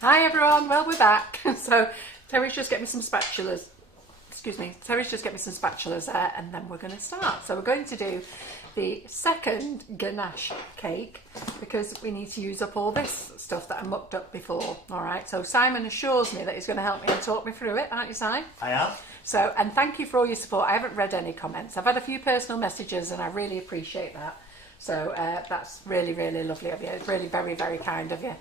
Hi everyone, well we're back. So Terry's just getting me some spatulas. Excuse me, Terry's just getting me some spatulas and then we're going to start. So we're going to do the second ganache cake because we need to use up all this stuff that I mucked up before. Alright, so Simon assures me that he's going to help me and talk me through it, aren't you, Si? I am. So, and thank you for all your support. I haven't read any comments. I've had a few personal messages and I really appreciate that. So that's really, really lovely of you. It's really very, very kind of you.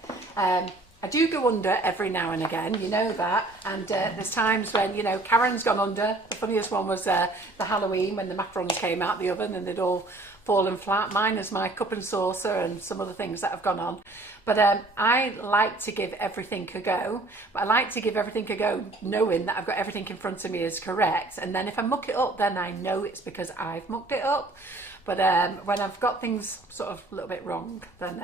I do go under every now and again, you know that, and there's times when, you know, Karen's gone under. The funniest one was the Halloween when the macarons came out the oven and they'd all fallen flat. Mine is my cup and saucer and some other things that have gone on. But I like to give everything a go, but I like to give everything a go knowing that I've got everything in front of me is correct, and then if I muck it up, then I know it's because I've mucked it up. But when I've got things sort of a little bit wrong, then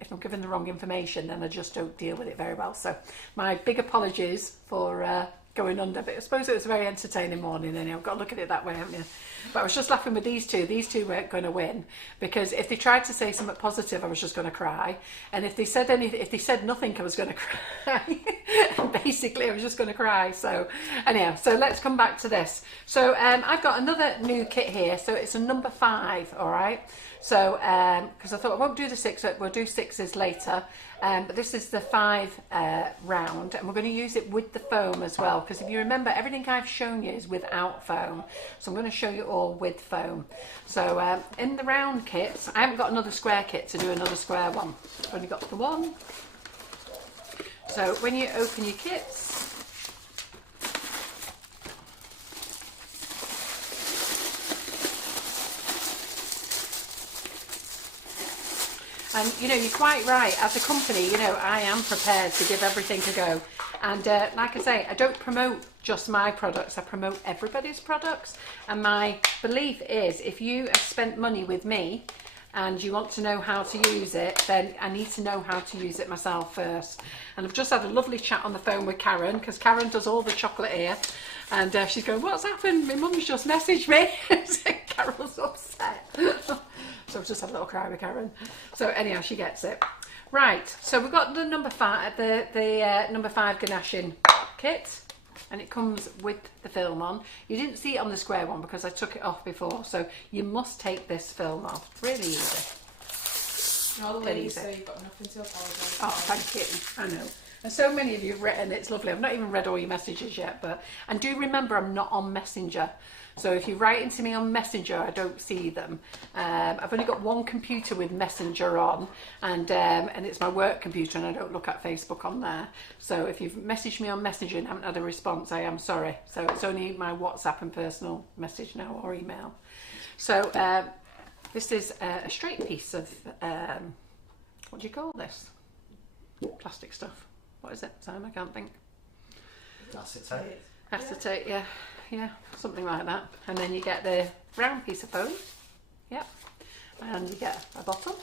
if I'm given the wrong information, then I just don't deal with it very well. So my big apologies for going under, but I suppose it was a very entertaining morning and I've got to look at it that way, haven't you? But I was just laughing with these two weren't going to win, because if they tried to say something positive, I was just going to cry, and if they said nothing, I was going to cry. Basically I was just going to cry. So anyhow, so let's come back to this. So I've got another new kit here, so it's a number 5, all right? So because I thought I won't do the 6, we'll do 6s later, but this is the 5 round, and we're going to use it with the foam as well, because if you remember, everything I've shown you is without foam, so I'm going to show you all with foam. So in the round kits, I haven't got another square kit to do another square one. I've only got the one. So when you open your kits, and you know, you're quite right, as a company, you know, I am prepared to give everything a go. And like I say, I don't promote just my products, I promote everybody's products. And my belief is, if you have spent money with me and you want to know how to use it, then I need to know how to use it myself first. And I've just had a lovely chat on the phone with Karen, because Karen does all the chocolate here. And she's going, what's happened? My mum's just messaged me. Carol's upset. So I've just had a little cry with Karen. So anyhow, she gets it. Right, so we've got the number 5, the number 5 ganaching kit, and it comes with the film on. You didn't see it on the square one because I took it off before, so you must take this film off. It's really easy. All the ladies say you've got nothing to apologise. Oh, thank you. I know. And so many of you have written, it's lovely. I've not even read all your messages yet, but, and do remember, I'm not on Messenger. So if you write into me on Messenger, I don't see them. I've only got one computer with Messenger on, and it's my work computer, and I don't look at Facebook on there. So if you've messaged me on Messenger and haven't had a response, I am sorry. So it's only my WhatsApp and personal message now, or email. So this is a straight piece of, what do you call this? Plastic stuff. What is it, Simon? I can't think. Acetate. Acetate, yeah. Yeah, something like that. And then you get the round piece of foam. Yep. And you get a bottle.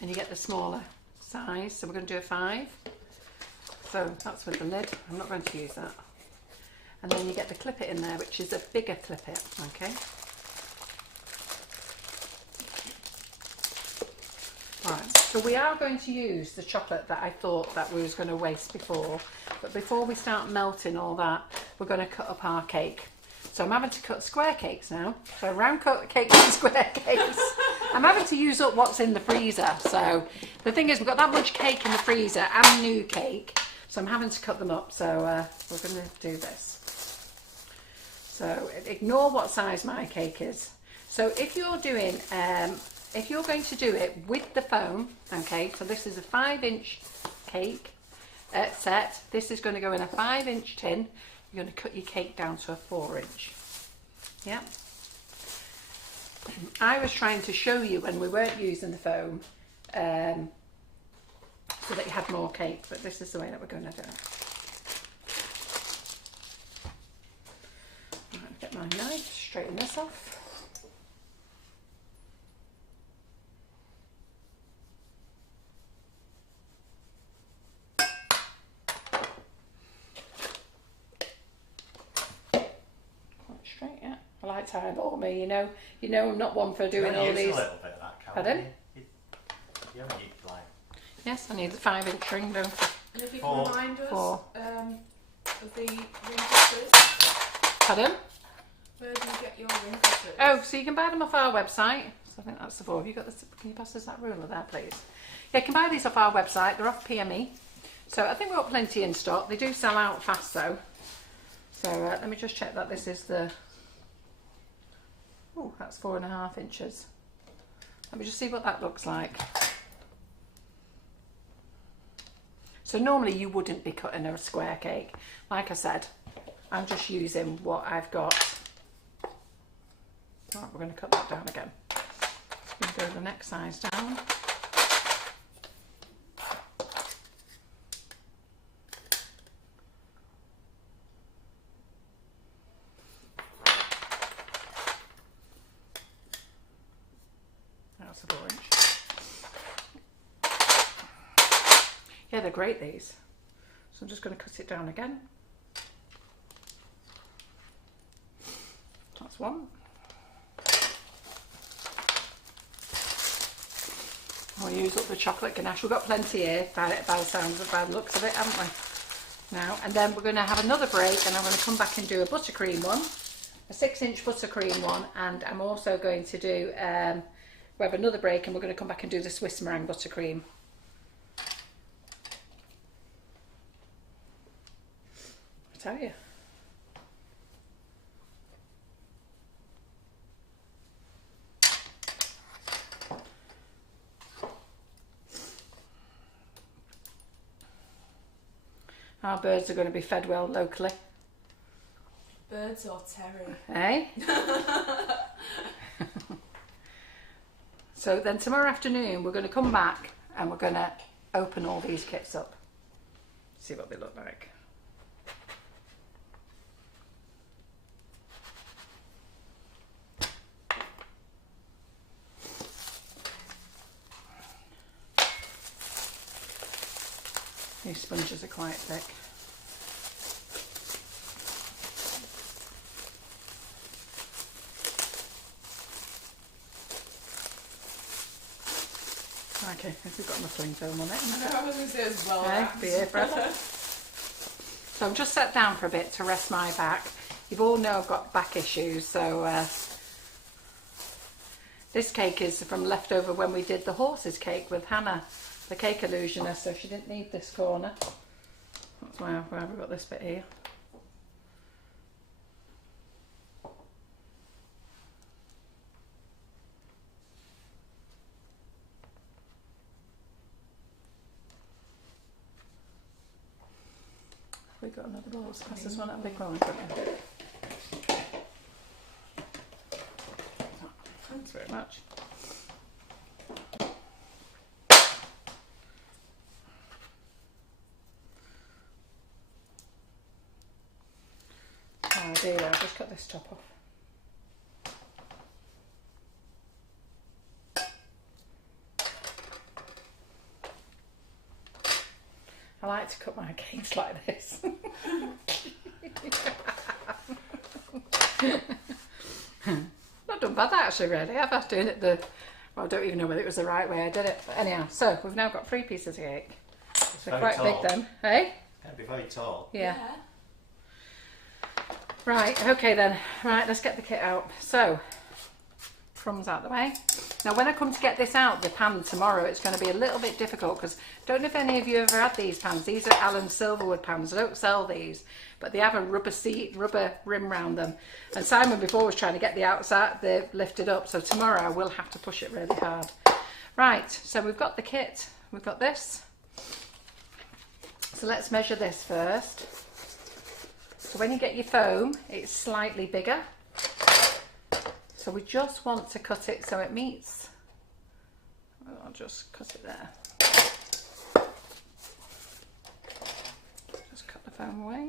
And you get the smaller size. So we're going to do a 5. So that's with the lid. I'm not going to use that. And then you get the clip it in there, which is a bigger clip it. Okay. Right. So we are going to use the chocolate that I thought that we was going to waste before. But before we start melting all that, we're going to cut up our cake. So I'm having to cut square cakes now. So round cut cakes and square cakes. I'm having to use up what's in the freezer. So the thing is, we've got that much cake in the freezer and new cake. So I'm having to cut them up. So we're going to do this. So ignore what size my cake is. So if you're doing, if you're going to do it with the foam, okay, so this is a 5-inch cake set. This is going to go in a 5-inch tin. You're going to cut your cake down to a 4-inch. Yeah. I was trying to show you when we weren't using the foam, so that you had more cake, but this is the way that we're going to do it. Right, get my knife, straighten this off. Straight, yeah. I like to eyeball me, you know I'm not one for doing all these. A little bit of that, Carol. Pardon? You only eat like Yes, I need the 5-inch ring, don't I? And if you Four. can remind us 4. of the ring cutters, Pardon? where do you get your ring cutters? Oh, so you can buy them off our website. So I think that's the 4. Have you got this? Can you pass us that ruler there, please? Yeah, you can buy these off our website. They're off PME. So I think we've got plenty in stock. They do sell out fast though. So let me just check that this is the... Oh, that's 4.5 inches. Let me just see what that looks like. So normally you wouldn't be cutting a square cake. Like I said, I'm just using what I've got. Right, we're going to cut that down again. We can go the next size down. That's a 4 inch. Yeah, they're great, these. So I'm just going to cut it down again. That's one. I'll use up the chocolate ganache. We've got plenty here by the sounds of, by the looks of it, haven't we? Now, and then we're going to have another break, and I'm going to come back and do a buttercream one, a 6-inch buttercream one, and I'm also going to do, we have another break, and we're going to come back and do the Swiss meringue buttercream. I tell you. Our birds are going to be fed well locally. Birds or Terry? Eh? So then tomorrow afternoon we're going to come back and we're going to open all these kits up. See what they look like. These sponges are quite thick. Okay, if we've got enough cling film on it. I know, I was going to say as well. Okay, that. be here for us. So I'm just sat down for a bit to rest my back. You all know I've got back issues, so this cake is from leftover when we did the horse's cake with Hannah, the cake illusionist, so she didn't need this corner. That's why we've got this bit here. We've got another bowl. Pass this one out a big bowl. Thanks very much. Oh dear, I'll just cut this top off. I like to cut my cakes like this. Not done bad actually, really. I've been doing it well, I don't even know whether it was the right way I did it. But anyhow, so we've now got 3 pieces of cake. They're quite tall. big then, eh? It'd be very tall. Yeah. Right, okay then. Right, let's get the kit out. So, crumbs out the way. Now when I come to get this out, the pan tomorrow, it's going to be a little bit difficult because I don't know if any of you have ever had these pans. These are Allen Silverwood pans. I don't sell these, but they have a rubber rim round them. And Simon before was trying to get the outside, they lifted up. So tomorrow I will have to push it really hard. Right, so we've got the kit. We've got this. So let's measure this first. So when you get your foam, it's slightly bigger. So we just want to cut it so it meets. I'll just cut it there. Just cut the foam away.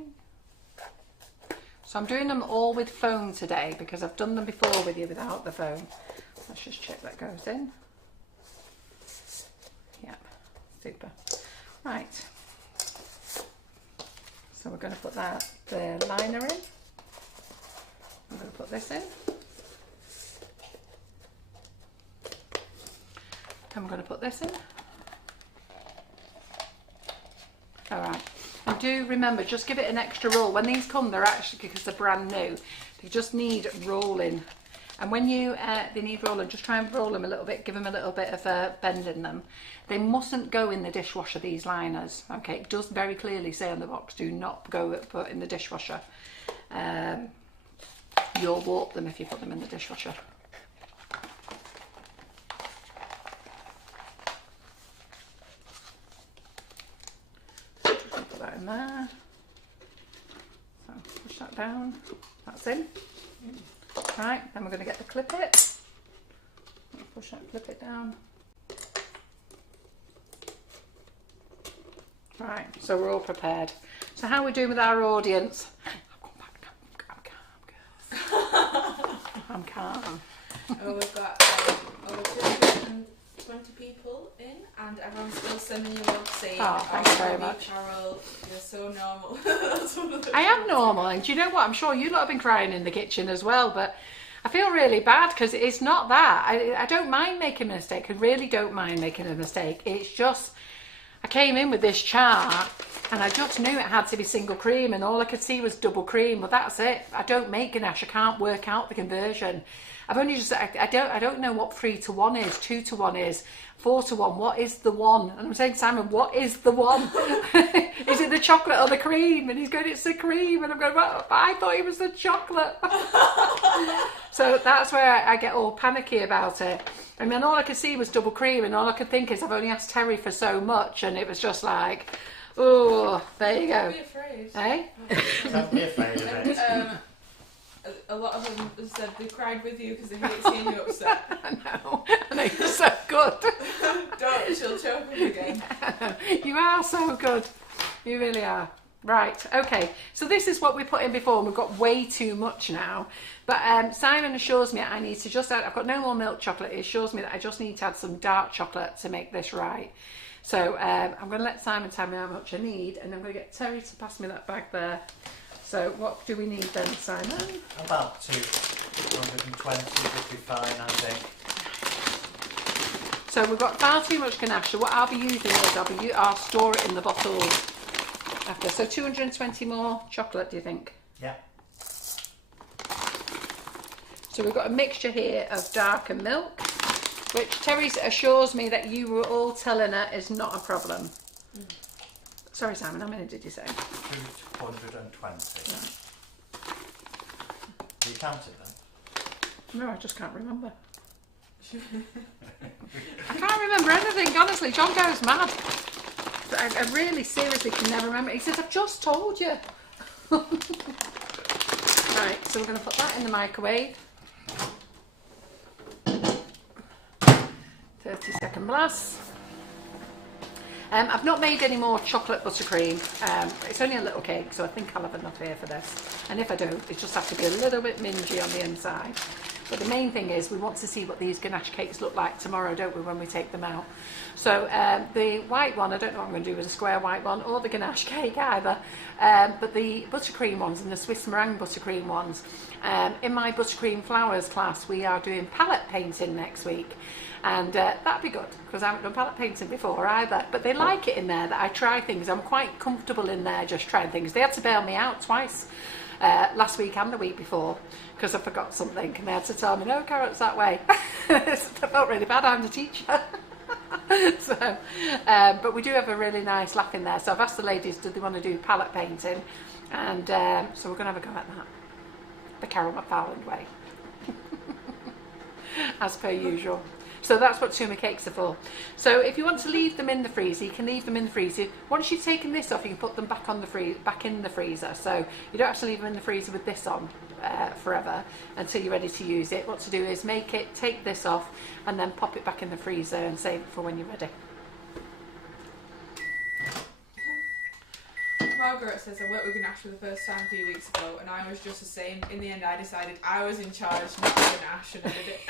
So I'm doing them all with foam today because I've done them before with you without the foam. Let's just check that goes in. Yep, super. Right. So we're going to put the liner in. I'm going to put this in. I'm going to put this in. All right. And do remember, just give it an extra roll. When these come, they're actually, because they're brand new, they just need rolling. And when you they need rolling, just try and roll them a little bit, give them a little bit of a bend in them. They mustn't go in the dishwasher, these liners. Okay, it does very clearly say on the box, do not go put in the dishwasher. You'll warp them if you put them in the dishwasher. Put that in there. So push that down. That's in. Right, then we're going to get the clip it. Push that clip it down. Right, so we're all prepared. So how are we doing with our audience? I'm calm. Oh, we've got over 220 people in, and everyone's still sending you love saying, Oh, thanks very much. Carol, you're so normal. That's one of the I am normal, and do you know what? I'm sure you lot have been crying in the kitchen as well, but I feel really bad because it's not that. I don't mind making a mistake. I really don't mind making a mistake. It's just, I came in with this chart and I just knew it had to be single cream, and all I could see was double cream. Well, that's it. I don't make ganache. I can't work out the conversion. I've only just, I don't know what 3 to 1 is, 2 to 1 is, 4 to 1. What is the one? And I'm saying, Simon, what is the one? Is it the chocolate or the cream? And he's going, it's the cream. And I'm going, well, I thought it was the chocolate. So that's where I get all panicky about it. And then all I could see was double cream, and all I could think is I've only asked Terry for so much, and it was just like, oh, there you go. Don't be afraid. Eh? Don't be afraid of it. A lot of them have said they cried with you because they hate seeing you upset. I know you're so good. Don't, she'll choke him again. You are so good. You really are. Right, okay. So this is what we put in before, and we've got way too much now. But Simon assures me I need to just add, I've got no more milk chocolate. It assures me that I just need to add some dark chocolate to make this right. So I'm going to let Simon tell me how much I need, and I'm going to get Terry to pass me that bag there. So what do we need then, Simon? About 220 would be fine, I think. So we've got far too much ganache. So what I'll be using is I'll store it in the bottles after. So 220 more chocolate, do you think? Yeah. So we've got a mixture here of dark and milk, which Terry assures me that you were all telling her is not a problem. Sorry, Simon, how many did you say? 220. Right. Do you count it then? No, I just can't remember. I can't remember anything, honestly. John goes mad. I really seriously can never remember. He says, I've just told you. Right, so we're going to put that in the microwave. 30-second blast. I've not made any more chocolate buttercream. It's only a little cake, so I think I'll have enough here for this. And if I don't, it just has to be a little bit mingy on the inside. But the main thing is we want to see what these ganache cakes look like tomorrow, don't we, when we take them out. So the white one, I don't know what I'm going to do with a square white one or the ganache cake either. But the buttercream ones and the Swiss meringue buttercream ones, in my buttercream flowers class, we are doing palette painting next week. And that'd be good, because I haven't done palette painting before either. But they like it in there that I try things. I'm quite comfortable in there just trying things. They had to bail me out twice, last week and the week before, because I forgot something. And they had to tell me, no, carrots that way. I felt really bad, I'm the teacher. So, but we do have a really nice laugh in there. So I've asked the ladies, do they want to do palette painting? And so we're going to have a go at that. The Carol McFarland way. As per usual. So that's what Tuma cakes are for. So if you want to leave them in the freezer, you can leave them in the freezer. Once you've taken this off, you can put them back on the back in the freezer. So you don't have to leave them in the freezer with this on forever until you're ready to use it. What to do is make it, take this off, and then pop it back in the freezer and save it for when you're ready. Margaret says I worked with Ganache for the first time a few weeks ago, and I was just the same. In the end, I decided I was in charge, not Ganache, and I did it.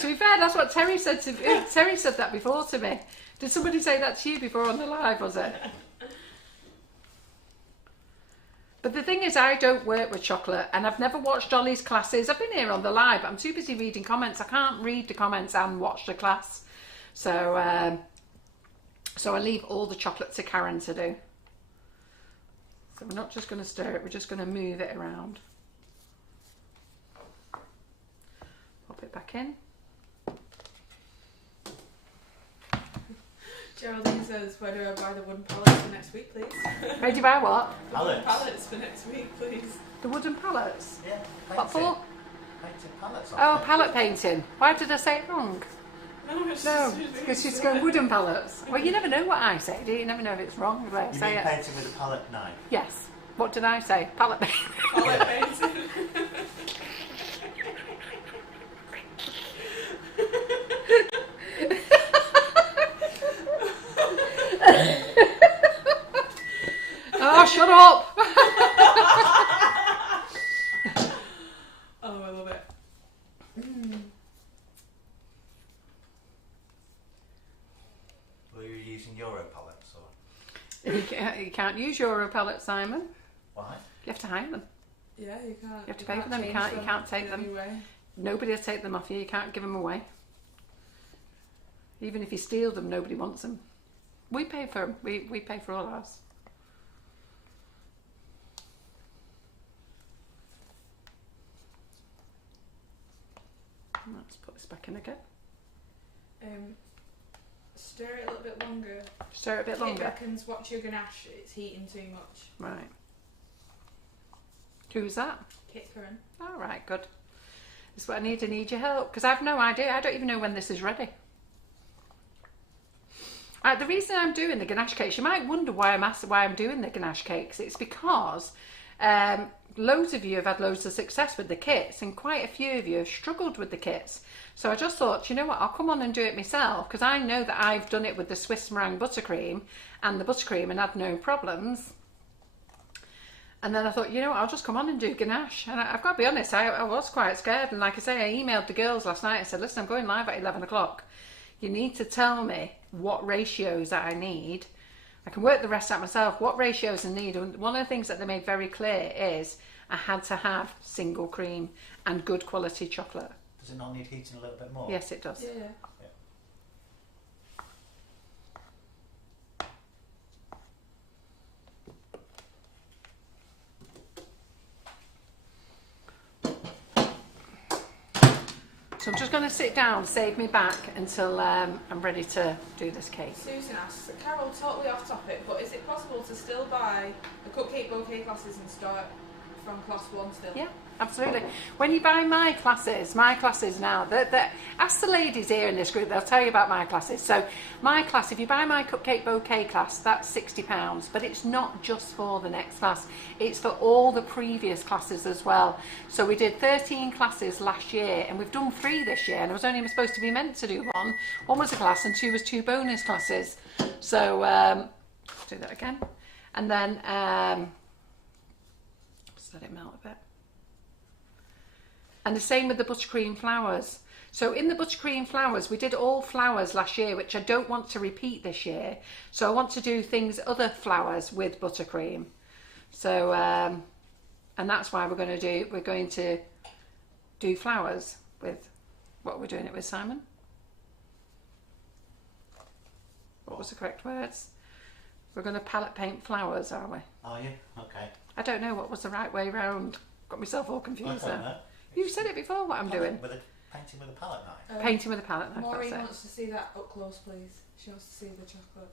To be fair, that's what Terry said to me. Terry said that before to me. Did somebody say that to you before on the live, was it? But the thing is, I don't work with chocolate, and I've never watched Dolly's classes. I've been here on the live, but I'm too busy reading comments. I can't read the comments and watch the class. So So I leave all the chocolate to Karen to do. So we're not just going to stir it, we're just going to move it around. Pop it back in. Geraldine says, where do I buy the wooden pallets for next week, please? Where do you buy what? The wooden pallets for next week, please. The wooden pallets? Yeah. What for? Painted pallets. Oh, pallet painting. Why did I say it wrong? No, because she's going wooden pallets. Well, you never know what I say, do you? You never know if it's wrong the way I You say mean it. painting with a palette knife? Yes. What did I say? Pallet painting. Pallet painting. Oh, shut up! Oh, I love it. Were you using Euro pallets or? You can't use Euro pallets, Simon. Why? You have to hire them. Yeah, you can't. You have to pay for them. You can't take them. Anyway. Nobody will take them off you. You can't give them away. Even if you steal them, nobody wants them. We pay for them. We pay for all ours. Let's put this back in again. Stir it a little bit longer. Stir it a bit Kit longer. reckons, watch your ganache, it's heating too much. Right. Who's that? Kit Curran. All right, good. This is what I need. I need your help because I've no idea. I don't even know when this is ready. The reason I'm doing the ganache cakes, you might wonder why I'm doing the ganache cakes. It's because loads of you have had loads of success with the kits, and quite a few of you have struggled with the kits. So I just thought, you know what, I'll come on and do it myself because I know that I've done it with the Swiss meringue buttercream and the buttercream and had no problems. And then I thought, you know what, I'll just come on and do ganache. And I've got to be honest, I was quite scared. And like I say, I emailed the girls last night and said, listen, I'm going live at 11 o'clock. You need to tell me what ratios that I need. I can work the rest out myself, what ratios I need. And one of the things that they made very clear is I had to have single cream and good quality chocolate. Does it not need heating a little bit more? Yes, it does. Yeah. So I'm just going to sit down, save me back until I'm ready to do this cake. Susan asks, Carol, totally off topic, but is it possible to still buy the cupcake bouquet classes and start from class 1 still? Yeah, absolutely. When you buy my classes now, ask the ladies here in this group, they'll tell you about my classes. So my class, if you buy my cupcake bouquet class, that's £60, but it's not just for the next class, it's for all the previous classes as well. So we did 13 classes last year and we've done 3 this year, and I was only supposed to be meant to do one. One was a class and 2 was 2 bonus classes. So do that again. And then just let it melt a bit. And the same with the buttercream flowers. So in the buttercream flowers, we did all flowers last year, which I don't want to repeat this year. So I want to do other flowers with buttercream. So, and that's why we're going to do flowers with, what we're doing it with, Simon? What was the correct words? We're going to palette paint flowers, are we? Are you? Okay. I don't know what was the right way round. Got myself all confused I don't there. know. You said it before, what I'm doing. Painting with a palette knife. Painting with a palette knife, Maureen that's it. wants to see that up close, please. She wants to see the chocolate.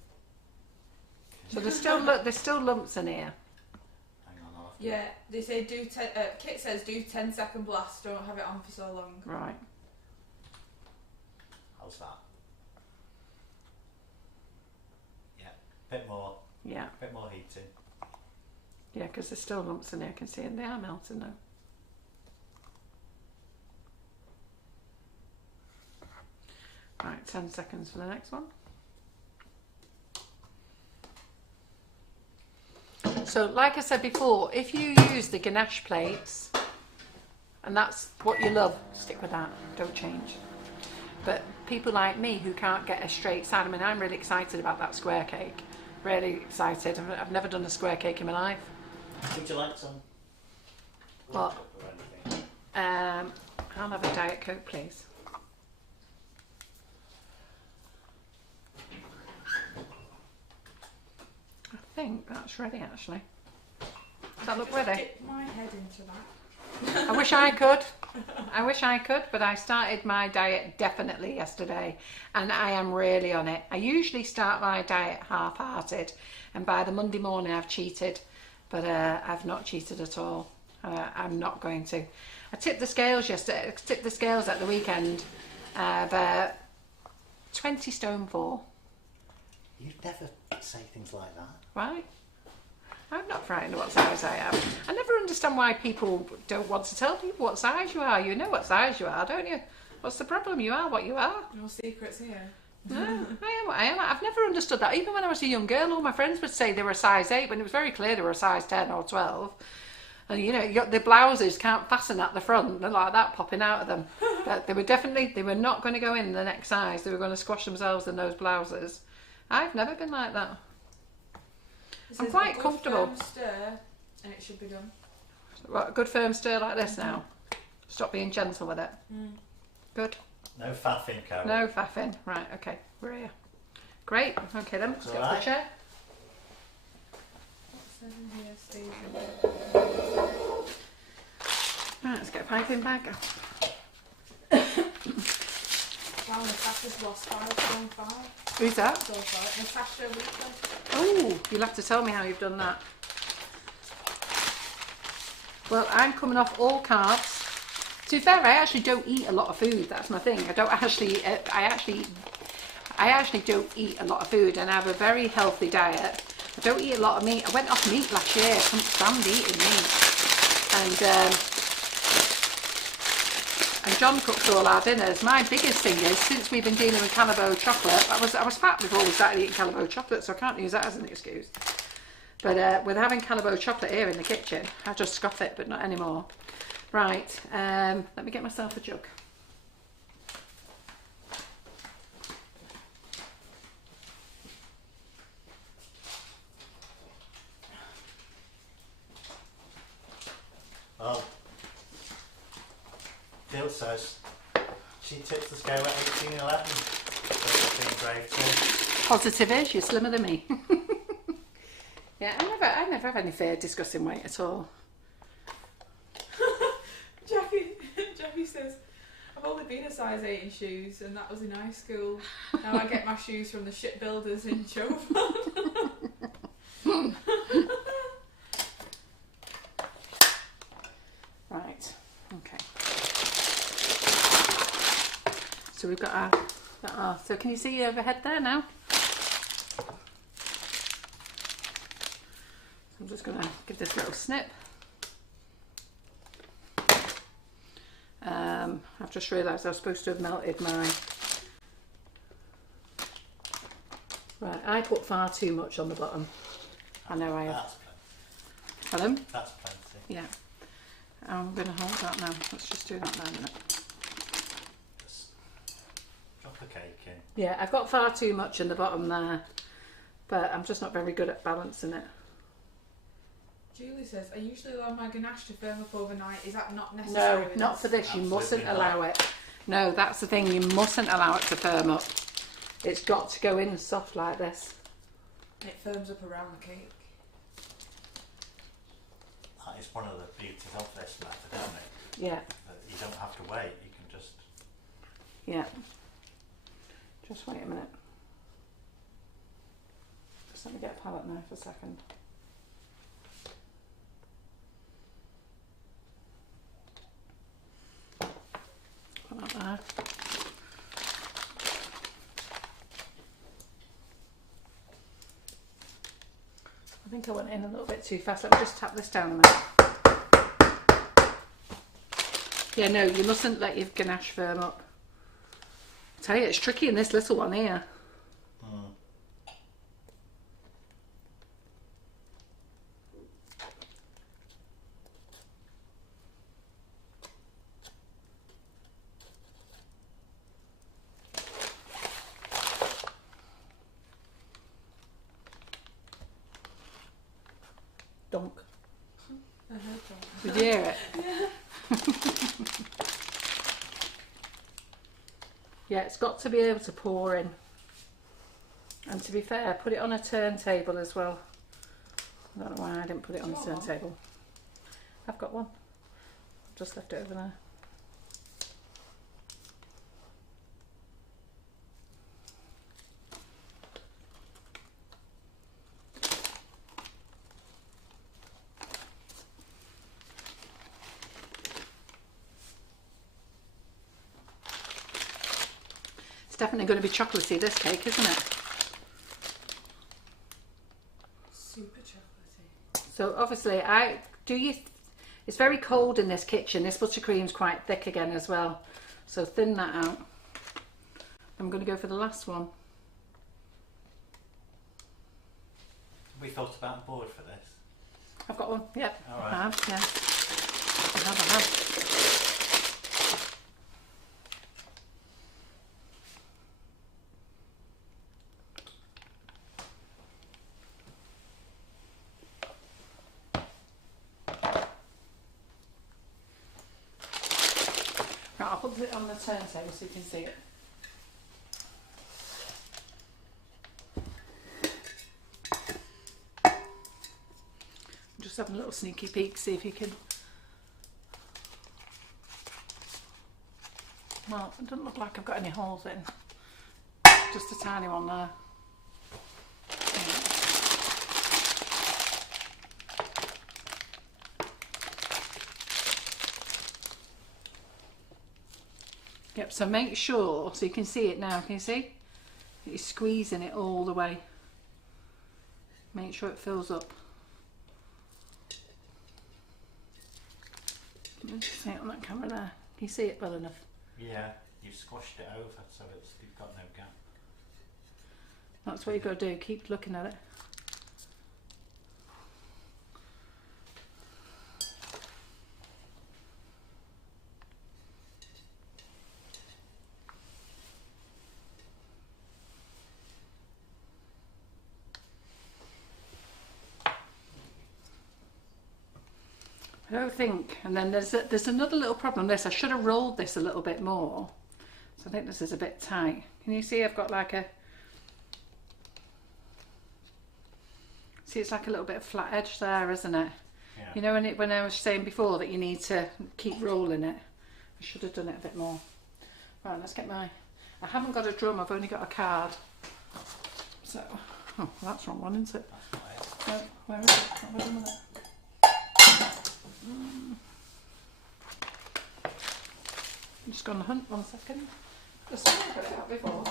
So there's still lumps in here. Hang on, I'll have to- Yeah, they say Kit says do 10-second blast, don't have it on for so long. Right. How's that? Yeah. Bit more. Yeah. Bit more heating. Yeah, because there's still lumps in here, I can see, and they are melting now. Right, 10 seconds for the next one. So, like I said before, if you use the ganache plates, and that's what you love, stick with that, don't change. But people like me who can't get a straight side, I mean, I'm really excited about that square cake. Really excited. I've never done a square cake in my life. Would you like some? What? ketchup or anything? I'll have a Diet Coke, please. think that's ready actually. Does that I look just ready? dip my head into that. I wish I could. I wish I could, but I started my diet definitely yesterday and I am really on it. I usually start my diet half-hearted and by the Monday morning I've cheated, but I've not cheated at all. I'm not going to. I tipped the scales yesterday. I tipped the scales at the weekend. 20 stone 4. You'd never say things like that. Why? I'm not frightened of what size I am. I never understand why people don't want to tell people what size you are. You know what size you are, don't you? What's the problem? You are what you are. No secrets here. No, I am what I am. I've never understood that. Even when I was a young girl, all my friends would say they were a size 8 when it was very clear they were a size 10 or 12. And you know, you got the blouses can't fasten at the front. They're like that popping out of them. But they were not going to go in the next size. They were going to squash themselves in those blouses. I've never been like that. I'm quite comfortable. Firm stir, and it should be done. Right, a good firm stir like this now. Stop being gentle with it. Good. No faffing, Carol. No faffing. Right, okay. We're here. Great. Okay then. Let's get off the chair. What's in here, Stephen? Right, let's get a piping bag. Wow, Natasha's lost 5 stone 5. Who's that? So far. Natasha Weekly. Oh, you'll have to tell me how you've done that. Well, I'm coming off all carbs. To be fair, I actually don't eat a lot of food. That's my thing. I actually don't eat a lot of food, and I have a very healthy diet. I don't eat a lot of meat. I went off meat last year. I couldn't stand eating meat. And John cooks all our dinners. My biggest thing is, since we've been dealing with Calabo chocolate, I was fat before we started eating Calabo chocolate, so I can't use that as an excuse. But with having Calabo chocolate here in the kitchen, I just scoff it, but not anymore. Right, let me get myself a jug. Well, Jill says she tips the scale at 18.11. That's being brave too. Positive is, you're slimmer than me. Yeah, I never have any fear discussing weight at all. Jackie says, I've only been a size 8 in shoes, and that was in high school. Now I get my shoes from the shipbuilders in Chauvin. Right, okay. So we've got our, so can you see overhead there now? So I'm just going to give this a little snip. I've just realised I was supposed to have melted my... Right, I put far too much on the bottom. I know I have. That's plenty. Pardon? That's plenty. Yeah. I'm going to hold that now. Let's just do that now a minute. Just drop a cake in. Yeah, I've got far too much in the bottom there, but I'm just not very good at balancing it. Julie says, I usually allow my ganache to firm up overnight. Is that not necessary? No, not for this. You Absolutely mustn't not. allow it. No, that's the thing. You mustn't allow it to firm up. It's got to go in soft like this. It firms up around the cake. That is one of the beauties of this method, isn't it? Yeah, That you don't have to wait, you can just... yeah. Just wait a minute. Just let me get a palette knife a second. Put that there. I think I went in a little bit too fast. Let me just tap this down a minute. Yeah, no, you mustn't let your ganache firm up. I tell you, it's tricky in this little one here. Donk. I heard that. Did you hear it? Yeah, it's got to be able to pour in. And to be fair, put it on a turntable as well. I don't know why I didn't put it on the turntable. I've got one. Just left it over there. It's definitely going to be chocolatey, this cake, isn't it? Super chocolatey. So obviously, it's very cold in this kitchen. This buttercream's quite thick again as well. So thin that out. I'm going to go for the last one. Have we thought about a board for this? I've got one, yep. All right. I have, yeah. I have. Right, I'll put it on the turntable so you can see it. Just having a little sneaky peek, see if you can. Well, it doesn't look like I've got any holes in. Just a tiny one there. Yep, so make sure, so you can see it now, can you see? You're squeezing it all the way. Make sure it fills up. Can you see it on that camera there? Can you see it well enough? Yeah, you've squashed it over so you've got no gap. That's what you've got to do, keep looking at it. I don't think, and then there's another little problem. I should have rolled this a little bit more. So I think this is a bit tight. Can you see I've got like a, see it's like a little bit of flat edge there, isn't it? Yeah. You know when I was saying before that you need to keep rolling it. I should have done it a bit more. Right, let's get I haven't got a drum, I've only got a card. So, oh, that's the wrong one, isn't it? That's right. No, where is it? What have I done with it? I'm just going to hunt 1 second. Just put it out before.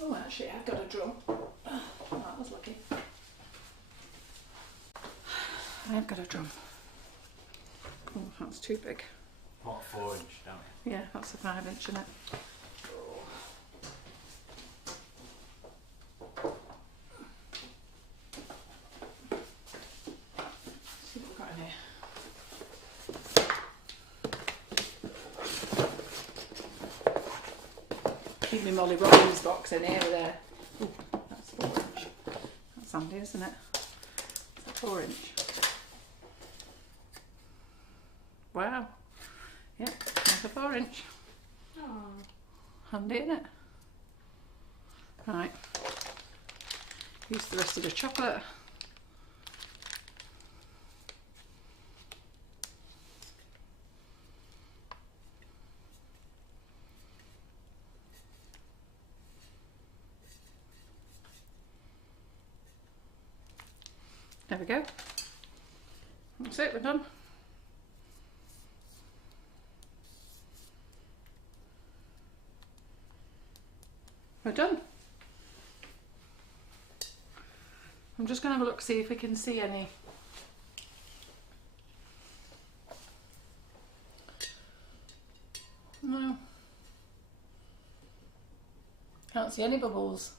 Oh, actually, I've got a drum. Oh, that was lucky. I've got a drum. Oh, that's too big. What, 4 inch, don't you? Yeah, that's a 5 inch, isn't it? See what we've got in here. Keep me Molly Robbins box in here with a. Ooh, that's 4 inch. That's handy, isn't it? Is that 4 inch? Wow. Yep, that's a 4 inch. Oh. Handy, isn't it? Right. Use the rest of the chocolate. There we go. That's it, we're done. We're done. I'm just going to have a look, see if we can see any. No. Can't see any bubbles.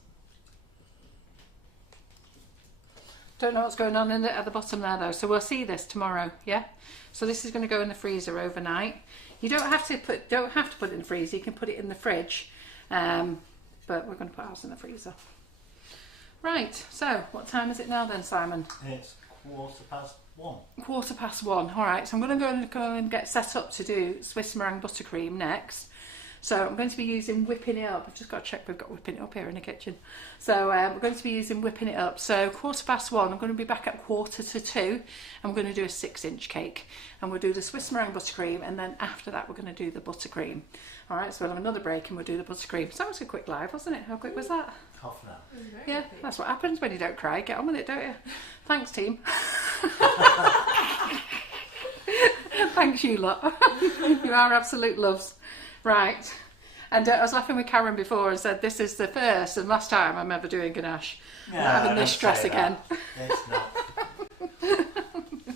Don't know what's going on at the bottom there though, so we'll see this tomorrow, yeah? So this is going to go in the freezer overnight. You don't have to put it in the freezer, you can put it in the fridge. But we're going to put ours in the freezer. Right, so what time is it now then, Simon? It's 4:15. 1. 1:15. All right, so I'm going to go and get set up to do Swiss meringue buttercream next. So I'm going to be using whipping it up. I've just got to check we've got whipping it up here in the kitchen. So we're going to be using whipping it up. So 1:15, I'm going to be back at 1:45. And we're going to do a 6-inch cake. And we'll do the Swiss meringue buttercream. And then after that, we're going to do the buttercream. All right, so we'll have another break and we'll do the buttercream. So that was a quick live, wasn't it? How quick was that? Half an hour. Yeah, that's what happens when you don't cry. Get on with it, don't you? Thanks, team. Thanks, you lot. You are absolute loves. Right. And I was laughing with Karen before and said this is the first and last time I'm ever doing ganache. I'm not having this stress again. It's not.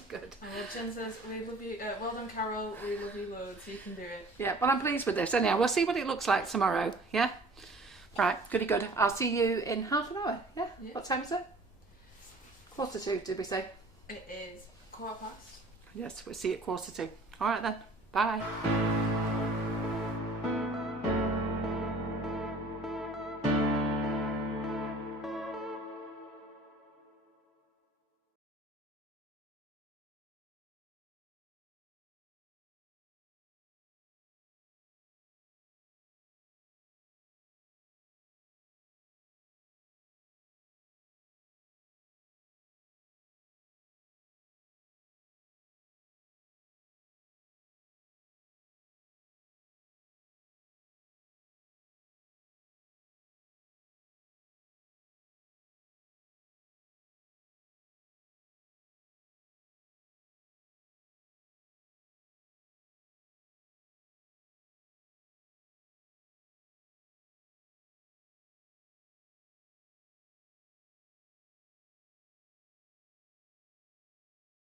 Good. Jen says, we love you. Well done, Carol. We love you loads. You can do it. Yeah, well, I'm pleased with this. Anyhow, we'll see what it looks like tomorrow. Yeah? Right, goody good. I'll see you in half an hour. Yeah? What time is it? 1:45, did we say? It is 1:15. Yes, we'll see you at 1:45. All right then. Bye.